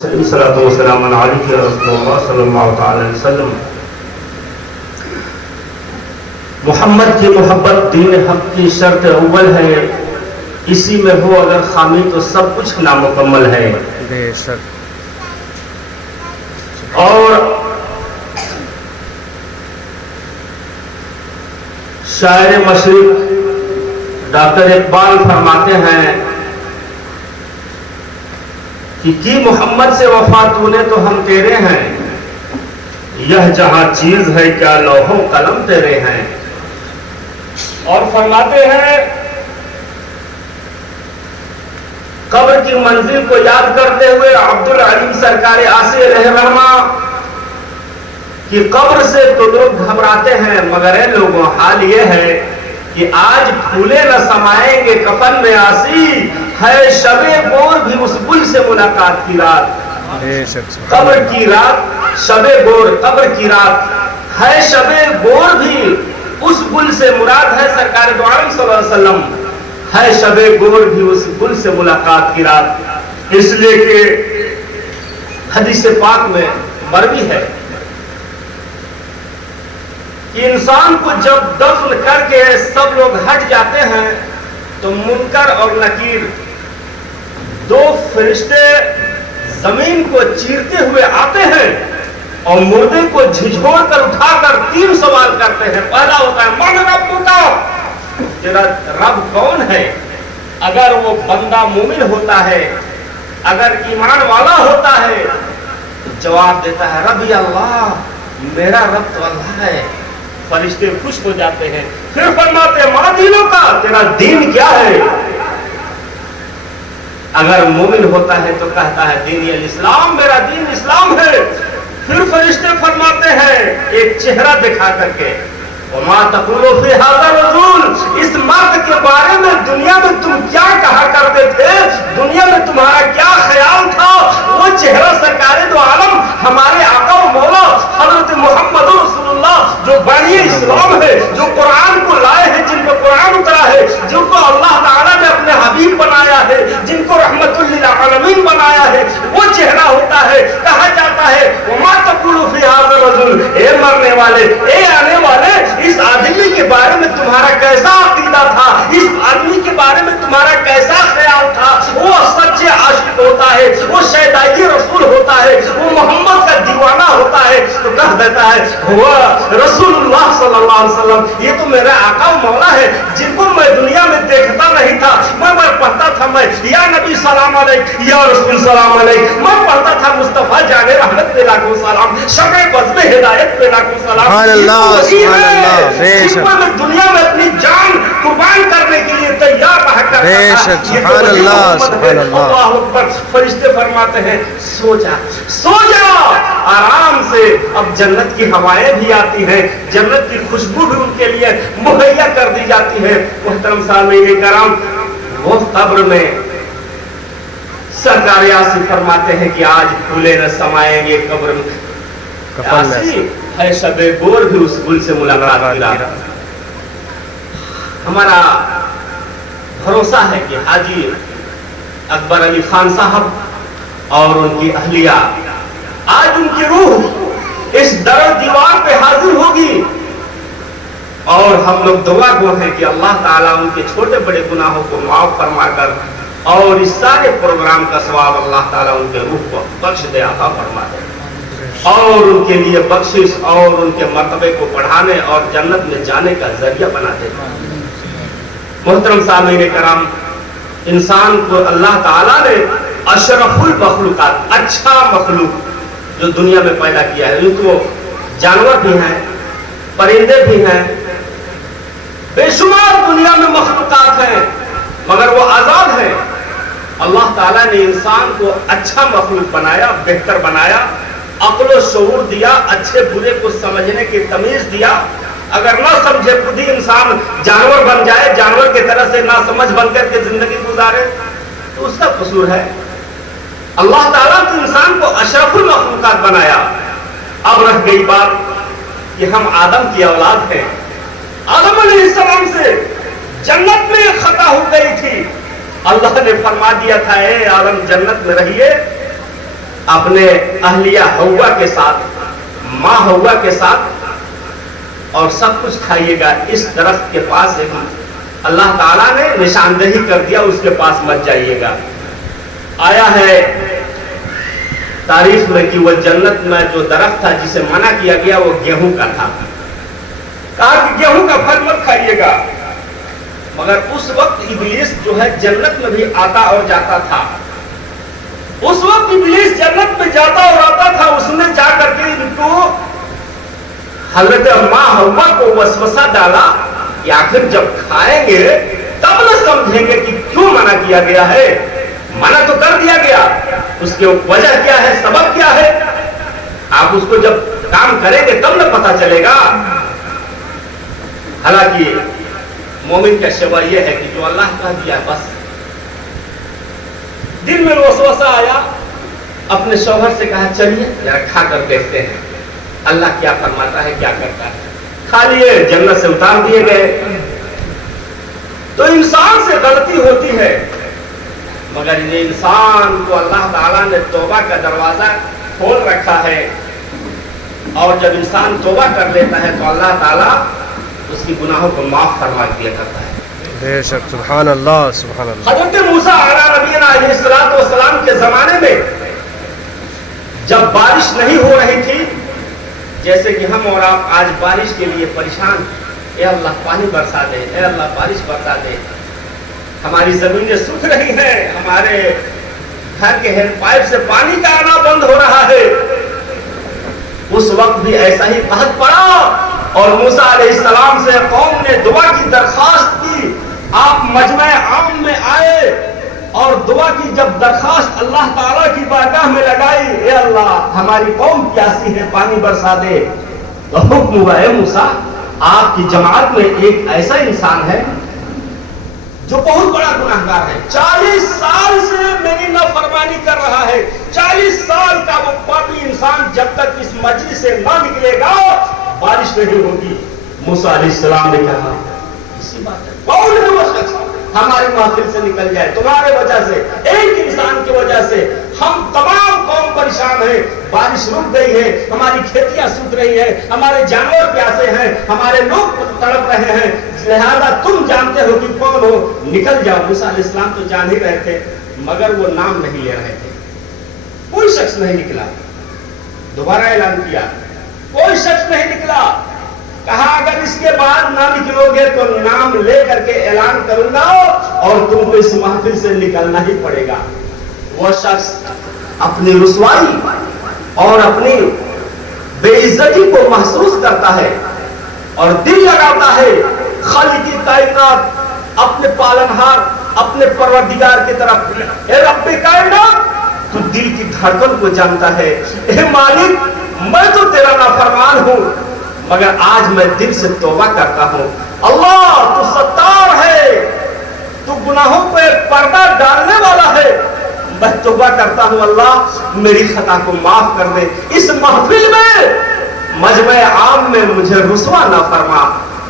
الصلاۃ والسلام علیہ رسول اللہ صلی اللہ تعالی علیہ وسلم۔ محمد کی محبت دین حق کی شرط اول ہے، اسی میں ہو اگر خامی تو سب کچھ نامکمل ہے۔ بے شک۔ اور شاعر مشرق ڈاکٹر اقبال فرماتے ہیں کہ کی محمد سے وفا تو نے تو ہم تیرے ہیں، یہ جہاں چیز ہے کیا لوح و قلم تیرے ہیں۔ اور فرماتے ہیں قبر کی منزل کو یاد کرتے ہوئے عبدالعلیم سرکار عاصی علیہ رحمہ کہ قبر سے تو لوگ گھبراتے ہیں، مگر اے لوگوں حال یہ ہے کہ آج پھولے نہ سمائیں گے کفن میں عاصی، ہے شب گور بھی اس گل سے ملاقات کی رات۔ قبر کی رات شب گور، قبر کی رات ہے شب گور بھی اس گل سے مراد ہے سرکار دو عالم صلی اللہ علیہ وسلم، ہے شب گور بھی اس گل سے ملاقات کی رات۔ اس لیے کہ حدیث پاک میں مروی ہے کہ انسان کو جب دفن کر کے سب لوگ ہٹ جاتے ہیں تو منکر اور نکیر دو فرشتے زمین کو چیرتے ہوئے آتے ہیں اور مردے کو جھنجھوڑ کر اٹھا کر تین سوال کرتے ہیں۔ پہلا ہوتا ہے من رب کا، تیرا رب کون ہے؟ اگر وہ بندہ مومن ہوتا ہے، اگر ایمان والا ہوتا ہے تو جواب دیتا ہے ربی اللہ، میرا رب تو اللہ ہے۔ فرشتے خوش ہو جاتے ہیں، پھر فرماتے ہیں ماں دینوں کا، تیرا دین کیا ہے؟ اگر مومن ہوتا ہے تو کہتا ہے دین الاسلام، میرا دین اسلام ہے۔ پھر فرشتے فرماتے ہیں ایک چہرہ دکھا کر کے وما تقول فی ھذا الرجل، اس مرد کے بارے میں دنیا میں تم کیا کہا کرتے تھے، دنیا میں تمہارا کیا خیال تھا؟ وہ چہرہ سرکار دو عالم ہمارے آقا و مولا حضرت محمد رسول اللہ جو بانی اسلام ہے، جو قرآن کو لائے ہیں، جن کو قرآن اترا ہے، جن کو اللہ تعالیٰ نے اپنے حبیب بنایا ہے، جن کو رحمت للعالمین بنایا ہے، وہ چہرہ ہوتا ہے۔ کہا جاتا ہے وما تقول فی ھذا الرجل، اے مرنے والے، اے آنے والے، اس آدمی کے بارے میں تمہارا کیسا عقیدہ تھا، اس آدمی کے بارے میں تمہارا کیسا خیال تھا؟ وہ سچے عاشق ہوتا ہے، وہ شیدائی رسول ہوتا ہے، وہ محمد کا دیوانہ ہوتا ہے، تو کہہ دیتا ہے ہوا رسول اللہ صلی اللہ علیہ وسلم، یہ تو میرا آقا و مولا ہے جن کو میں دنیا میں دیکھتا نہیں تھا، میں پڑھتا تھا، میں یا نبی سلام علیک، یا رسول سلام علیک، میں پڑھتا تھا مصطفیٰ جان رحمت پہ لاکھوں سلام، شمع بزم ہدایت پہ لاکھوں سلام۔ سبحان اللہ، سبحان اللہ، میں دنیا میں اپنی جان قربان کرنے کے لیے تیار رہا کرتا تھا۔ سبحان اللہ، سبحان اللہ۔ اللہ اکبر۔ فرشتے فرماتے ہیں سو جا، سو جا آرام سے، اب جنت کی ہوائیں بھی آتی ہیں، جنت کی خوشبو بھی ان کے لیے مہیا کر دی جاتی ہے۔ محترم سامعین کرام، وہ قبر میں سرکار یاسین فرماتے ہیں کہ آج پھولے نہ سمائیں گے قبر میں، ہے شب گور بھی اس گل سے ملاقات کی رات۔ ہمارا بھروسہ ہے کہ حاجی اکبر علی خان صاحب اور ان کی اہلیہ، آج ان کی روح اس در و دیوار پہ حاضر ہوگی، اور ہم لوگ دعا گو ہیں کہ اللہ تعالیٰ ان کے چھوٹے بڑے گناہوں کو معاف فرما کر اور اس سارے پروگرام کا ثواب اللہ تعالیٰ ان کے روح کو بخش دے، عطا فرما دے، اور ان کے لیے بخشش اور ان کے مرتبے کو بڑھانے اور جنت میں جانے کا ذریعہ بنا دے۔ محترم سامعین کرام، انسان کو اللہ تعالیٰ نے اشرف المخلوقات، اچھا مخلوق جو دنیا میں پیدا کیا ہے، ان کو جانور بھی ہیں، پرندے بھی ہیں، بے شمار دنیا میں مخلوقات ہیں، مگر وہ آزاد ہیں۔ اللہ تعالیٰ نے انسان کو اچھا مخلوق بنایا، بہتر بنایا، عقل و شعور دیا، اچھے برے کو سمجھنے کی تمیز دیا۔ اگر نہ سمجھے خود ہی انسان جانور بن جائے، جانور کی طرح سے نہ سمجھ بن کر کے زندگی گزارے تو اس کا قصور ہے۔ اللہ تعالیٰ نے انسان کو اشرف المخلوقات بنایا۔ اب رہ گئی بات کہ ہم آدم کی اولاد ہیں، آدم علیہ السلام سے جنت میں خطا ہو گئی تھی، اللہ نے فرما دیا تھا اے آدم جنت میں رہیے، اپنے اہلیہ ہوا کے ساتھ، ماں ہوا کے ساتھ، اور سب کچھ کھائیے گا، اس درخت کے پاس ہے، اللہ تعالیٰ نے نشاندہی کر دیا اس کے پاس مت جائیے گا۔ آیا ہے تاریخ میں کہ وہ جنت میں جو درخت تھا جسے منع کیا گیا وہ گیہوں کا تھا، کہا کہ گیہوں کا پھل مت کھائیے گا، مگر اس وقت ابلیس جو ہے جنت میں بھی آتا اور جاتا تھا، اس وقت ابلیس جنت میں جاتا اور آتا تھا، اس نے جا کر کے ان کو حضرت ماں حوا کو وسوسہ ڈالا کہ آخر جب کھائیں گے تب نہ سمجھیں گے کہ کیوں منع کیا گیا ہے، منع تو کر دیا گیا، اس کی وجہ کیا ہے، سبب کیا ہے، آپ اس کو جب کام کریں گے تب نہ پتا چلے گا۔ حالانکہ مومن کا شیوا یہ ہے کہ جو اللہ کا دیا بس، دل میں وسوسہ آیا، اپنے شوہر سے کہا چلیے ذرا کھا کر دیکھتے ہیں اللہ کیا فرماتا ہے کیا کرتا ہے، کھا لیے، جنت سے اتار دیے گئے۔ تو انسان سے غلطی ہوتی ہے، مگر یہ انسان کو اللہ تعالیٰ نے توبہ کا دروازہ کھول رکھا ہے، اور جب انسان توبہ کر لیتا ہے تو اللہ تعالیٰ اس کی گناہوں کو معاف فرما دیا کرتا ہے۔ بے شک، سبحان اللہ سبحان اللہ۔ حضرت موسیٰ علیہ نبینا علیہ السلام کے زمانے میں جب بارش نہیں ہو رہی تھی، جیسے کہ ہم اور آپ آج بارش کے لیے پریشان، اے اللہ پانی برسا دے، اے اللہ بارش برسا دے، ہماری زمینیں سوکھ رہی ہیں، ہمارے گھر کے ہینڈ پائپ سے پانی کا آنا بند ہو رہا ہے، اس وقت بھی ایسا ہی قحط پڑا، اور موسیٰ علیہ السلام سے قوم نے دعا کی درخواست کی، آپ مجمع عام میں آئے اور دعا کی جب درخواست اللہ تعالیٰ کی بارگاہ میں لگائی، اے اللہ ہماری قوم پیاسی ہے پانی برسا دے، تو حکم ہوا، اے موسیٰ آپ کی جماعت میں ایک ایسا انسان ہے جو بہت بڑا گناہگار ہے، 40 سال سے میری نافرمانی کر رہا ہے، 40 سال کا وہ پاپی انسان جب تک اس مجلس سے نہ نکلے گا بارش نہیں ہوگی۔ موسیٰ علیہ السلام نے کہا اسی بات ہے، کون ہے وہ شخص ہماری محفل سے نکل جائے، تمہارے وجہ سے، ایک انسان کی وجہ سے ہم تمام قوم پریشان ہیں، بارش رک گئی ہے، ہماری کھیتیاں سوکھ رہی ہیں، ہمارے جانور پیاسے ہیں، ہمارے لوگ تڑپ رہے ہیں، لہذا تم جانتے ہو کہ کون ہو، نکل جاؤ۔ موسیٰ علیہ السلام تو جان ہی رہے تھے، مگر وہ نام نہیں لے رہے تھے، کوئی شخص نہیں نکلا، دوبارہ اعلان کیا، کوئی شخص نہیں نکلا، کہا اگر اس کے بعد نہ نکلو گے تو نام لے کر کے اعلان کروں گا اور تم کو اس محفل سے نکلنا ہی پڑے گا۔ وہ شخص اپنی رسوائی اور اپنی بے عزتی کو محسوس کرتا ہے اور دل لگاتا ہے خالق کائنات، اپنے پالنہار، اپنے پروردگار کی طرف، اے رب کائنات تو دل کی دھڑکن کو جانتا ہے، اے مالک میں تو تیرا نافرمان ہوں مگر آج میں دل سے توبہ کرتا ہوں، اللہ تو ستار ہے، تو گناہوں پہ پردہ ڈالنے والا ہے، میں توبہ کرتا ہوں اللہ میری خطا کو معاف کر دے، اس محفل میں مجمع عام میں مجھے رسوا نہ فرما،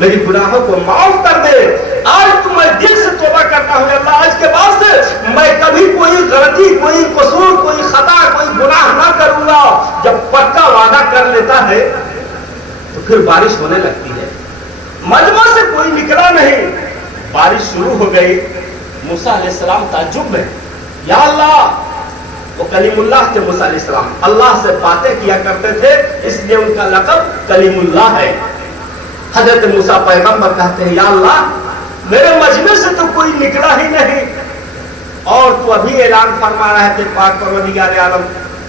میری گناہوں کو معاف کر دے، آج تو میں دل سے توبہ کرتا ہوں اللہ آج کے بعد سے میں کبھی کوئی غلطی، کوئی قصور، کوئی خطا، کوئی گناہ نہ کروں گا۔ جب پکا وعدہ کر لیتا ہے تو پھر بارش ہونے لگتی ہے، مجمع سے کوئی نکلا نہیں، بارش شروع ہو گئی۔ موسیٰ علیہ السلام تعجب میں، یا اللہ، وہ کلیم اللہ تھے موسیٰ علیہ السلام، اللہ سے باتیں کیا کرتے تھے اس لیے ان کا لقب کلیم اللہ ہے۔ حضرت موسیٰ پیغمبر کہتے ہیں، یا اللہ میرے مجمع سے تو کوئی نکلا ہی نہیں، اور تو ابھی اعلان فرما رہے تھے پاک پروردگار عالم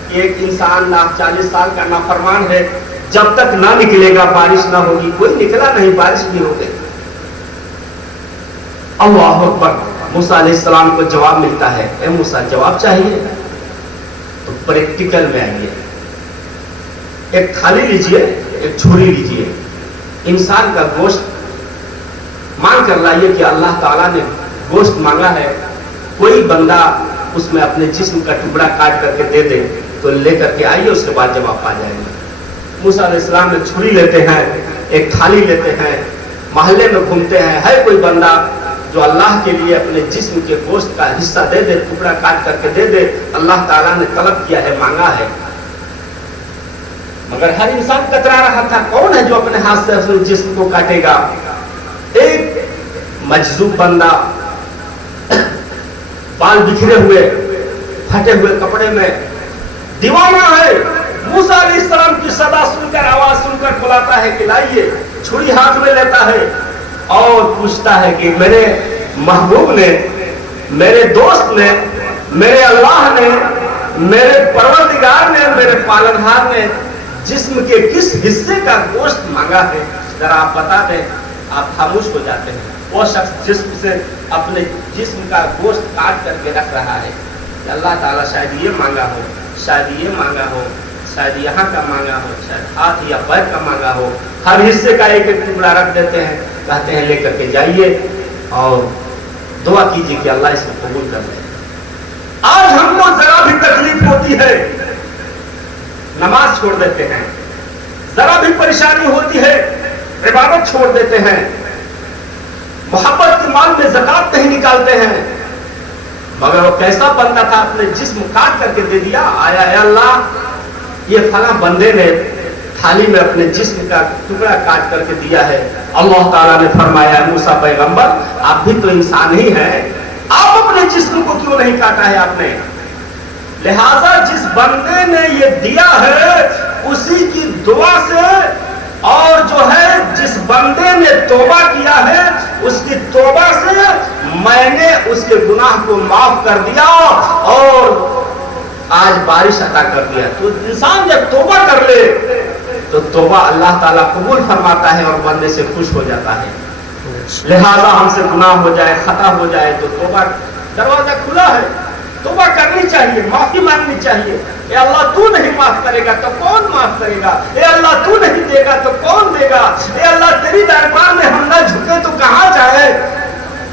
کہ ایک انسان 40 سال کا نافرمان ہے، جب تک نہ نکلے گا بارش نہ ہوگی، کوئی نکلا نہیں، بارش نہیں ہو گئی۔ اللہ اکبر، موسیٰ علیہ السلام کو جواب ملتا ہے، اے موسیٰ جواب چاہیے تو پریکٹیکل میں آئیے، ایک تھالی لیجئے، ایک چھری لیجئے، انسان کا گوشت مان کر لائیے کہ اللہ تعالیٰ نے گوشت مانگا ہے، کوئی بندہ اس میں اپنے جسم کا ٹکڑا کاٹ کر کے دے دے تو لے کر کے آئیے، اس کے بعد جواب پا جائیں گے۔ موسیٰ علیہ السلام نے چھری لیتے ہیں، ایک تھالی لیتے ہیں، محلے میں گھومتے ہیں، ہے کوئی بندہ جو جو اللہ کے لیے اپنے جسم کے گوشت کا حصہ دے دے، ٹکڑا کاٹ کر کے دے دے، اللہ تعالیٰ نے طلب کیا ہے، مانگا ہے، مگر ہر انسان کترا رہا تھا، کون ہے جو اپنے ہاتھ سے اپنے جسم کو کاٹے گا؟ ایک مجذوب بندہ بال بکھرے ہوئے، پھٹے ہوئے کپڑے میں، دیوانہ ہے، موسیٰ علیہ السلام کی صدا سن کر، آواز سن کر بلاتا ہے کہ لائیے، چھری ہاتھ میں لیتا ہے اور پوچھتا ہے کہ میرے محبوب نے، میرے دوست نے، میرے اللہ نے، میرے پروردگار نے، میرے پالنہار نے جسم کے کس حصے کا گوشت مانگا ہے؟ ذرا آپ بتا دیں۔ آپ خاموش ہو جاتے ہیں۔ وہ شخص جسم سے اپنے جسم کا گوشت کاٹ کر کے رکھ رہا ہے کہ اللہ تعالیٰ شاید یہ مانگا ہو، شاید یہ مانگا ہو، شاید یہاں کا مانگا ہو، شاید ہاتھ یا پیر کا مانگا ہو۔ ہر حصے کا ایک ایک ٹکڑا رکھ دیتے ہیں، کہتے ہیں لے کر کے جائیے اور دعا کیجیے کہ اللہ اس کو قبول کر لے۔ آج ہم کو ذرا بھی تکلیف ہوتی ہے، نماز چھوڑ دیتے ہیں، ذرا بھی پریشانی ہوتی ہے، عبادت چھوڑ دیتے ہیں، محبت کے مال میں زکات نہیں نکالتے ہیں۔ مگر وہ کیسا بندہ تھا، اپنے جسم کاٹ کر کے دے دیا، آیا اے اللہ یہ فلاں بندے نے تھالی میں اپنے جسم کا ٹکڑا کاٹ کر کے دیا ہے۔ اللہ تعالیٰ نے فرمایا موسیٰ پیغمبر آپ بھی تو انسان ہی ہیں، آپ اپنے جسم کو کیوں نہیں کاٹا ہے آپ نے؟ لہذا جس بندے نے یہ دیا ہے اسی کی دعا سے، اور جو ہے جس بندے نے توبہ کیا ہے اس کی توبہ سے میں نے اس کے گناہ کو معاف کر دیا اور آج بارش عطا کر دیا۔ تو انسان جب توبہ کر لے تو توبہ اللہ تعالیٰ قبول فرماتا ہے اور بندے سے خوش ہو جاتا ہے۔ لہذا ہم سے گناہ ہو جائے، خطا ہو جائے تو توبہ دروازہ کھلا ہے، توبہ کرنی چاہیے، معافی مانگنی چاہیے۔ اے اللہ تو نہیں معاف کرے گا تو کون معاف کرے گا؟ اے اللہ تو نہیں دے گا تو کون دے گا؟ اے اللہ تیری دربار میں ہم نہ جھکے تو کہاں جائے؟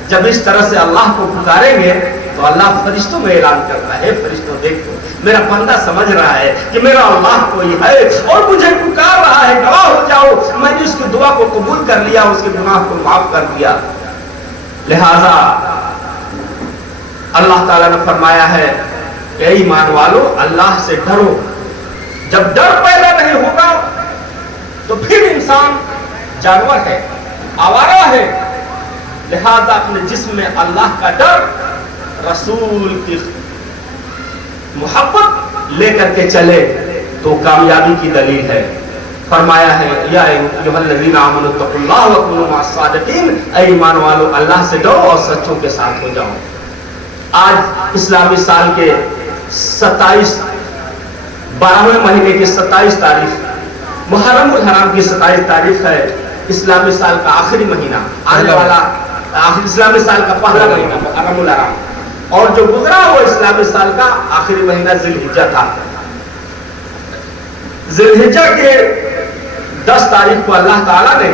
جب اس طرح سے اللہ کو پکاریں گے تو اللہ فرشتوں میں اعلان کرتا ہے، فرشتوں دیکھو میرا بندہ سمجھ رہا ہے کہ میرا اللہ کوئی ہے اور مجھے پکار رہا ہے، گواہ ہو جاؤ میں نے اس کی دعا کو قبول کر لیا، اس کے گناہ کو معاف کر دیا۔ لہذا اللہ تعالیٰ نے فرمایا ہے کہ اے ایمان والو اللہ سے ڈرو۔ جب ڈر پیدا نہیں ہوگا تو پھر انسان جانور ہے، آوارہ ہے۔ لہذا اپنے جسم میں اللہ کا ڈر، رسول کی محبت لے کر کے چلے تو کامیابی کی دلیل ہے۔ فرمایا ہے یا ایھا الذین آمنوا اتقوا اللہ وکونوا مع الصادقین، اے ایمان والو اللہ سے ڈرو اور سچوں کے ساتھ ہو جاؤ۔ آج اسلامی سال کے 12ویں مہینے کی 27 تاریخ محرم الحرام کی 27 تاریخ ہے، اسلامی سال کا آخری مہینہ، آنے والا اسلامی سال کا پہلا مہینہ محرم الحرام، اور جو گزرا وہ اسلامی سال کا آخری مہینہ ذی الحجہ تھا۔ ذی الحجہ کے 10 تاریخ کو اللہ تعالیٰ نے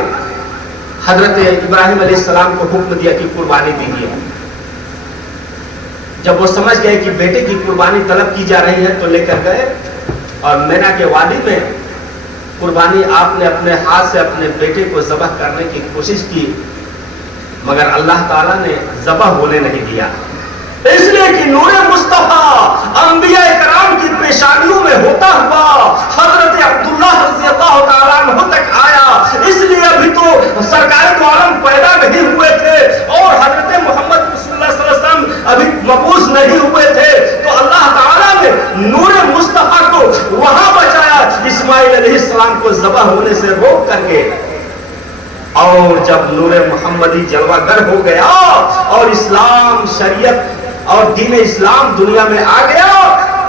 حضرت ابراہیم علیہ السلام کو حکم دیا کہ قربانی دیجیے۔ جب وہ سمجھ گئے کہ بیٹے کی قربانی طلب کی جا رہی ہے تو لے کر گئے اور مینا کے وادی میں قربانی آپ نے اپنے ہاتھ سے اپنے بیٹے کو ذبح کرنے کی کوشش کی، مگر اللہ تعالیٰ نے ذبح ہونے نہیں دیا، اس لیے کہ نور مصطفیٰ انبیاء کرام کی پیشانیوں میں ہوتا ہوا حضرت عبداللہ رضی اللہ تعالیٰ عنہ تک آیا۔ اس لیے ابھی تو سرکار دو عالم پیدا نہیں ہوئے تھے اور حضرت محمد رسول اللہ صلی اللہ علیہ وسلم ابھی مبعوث نہیں ہوئے تھے، تو اللہ تعالیٰ نے نور مصطفیٰ کو وہاں بچایا، اسماعیل علیہ السلام کو ذبح ہونے سے روک کر کے۔ اور جب نور محمدی جلوہ گر ہو گیا اور اسلام شریعت اور دین اسلام دنیا میں آ گیا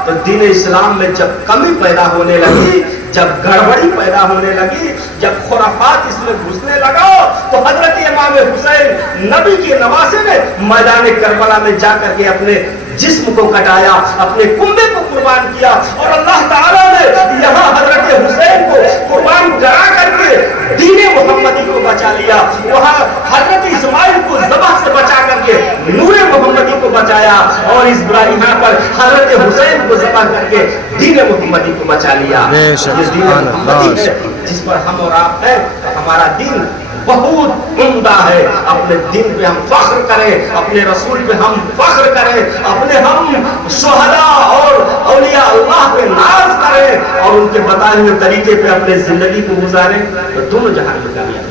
تو دین اسلام میں جب کمی پیدا ہونے لگی، جب گڑبڑی پیدا ہونے لگی، جب خرافات اس میں گھسنے لگا تو حضرت امام حسین نبی کے نواسے نے میدان کربلا میں جا کر کے اپنے جسم کو کٹایا، اپنے کنبے کو قربان کیا، اور اللہ تعالیٰ نے یہاں حضرت حسین کو قربان کرا کر کے دین محمدی کو بچا لیا، وہاں حضرت اسماعیل کو ذبح سے بچا کر کے نور محمدی کو بچایا، اور اس یہاں پر حضرت حسین کو ذبح کر کے دین محمدی کو بچا لیا۔ یہ دین محمدی ہے جس پر ہم اور آپ ہیں، ہمارا دین بہت عمدہ ہے. اپنے دین پہ ہم فخر کریں, اپنے رسول پہ ہم فخر کریں, اپنے ہم شہداء اور اولیاء اللہ پہ ناز کریں اور ان کے بتائے ہوئے طریقے پہ اپنے زندگی کو گزاریں, تو دونوں جہان میں کامیابی.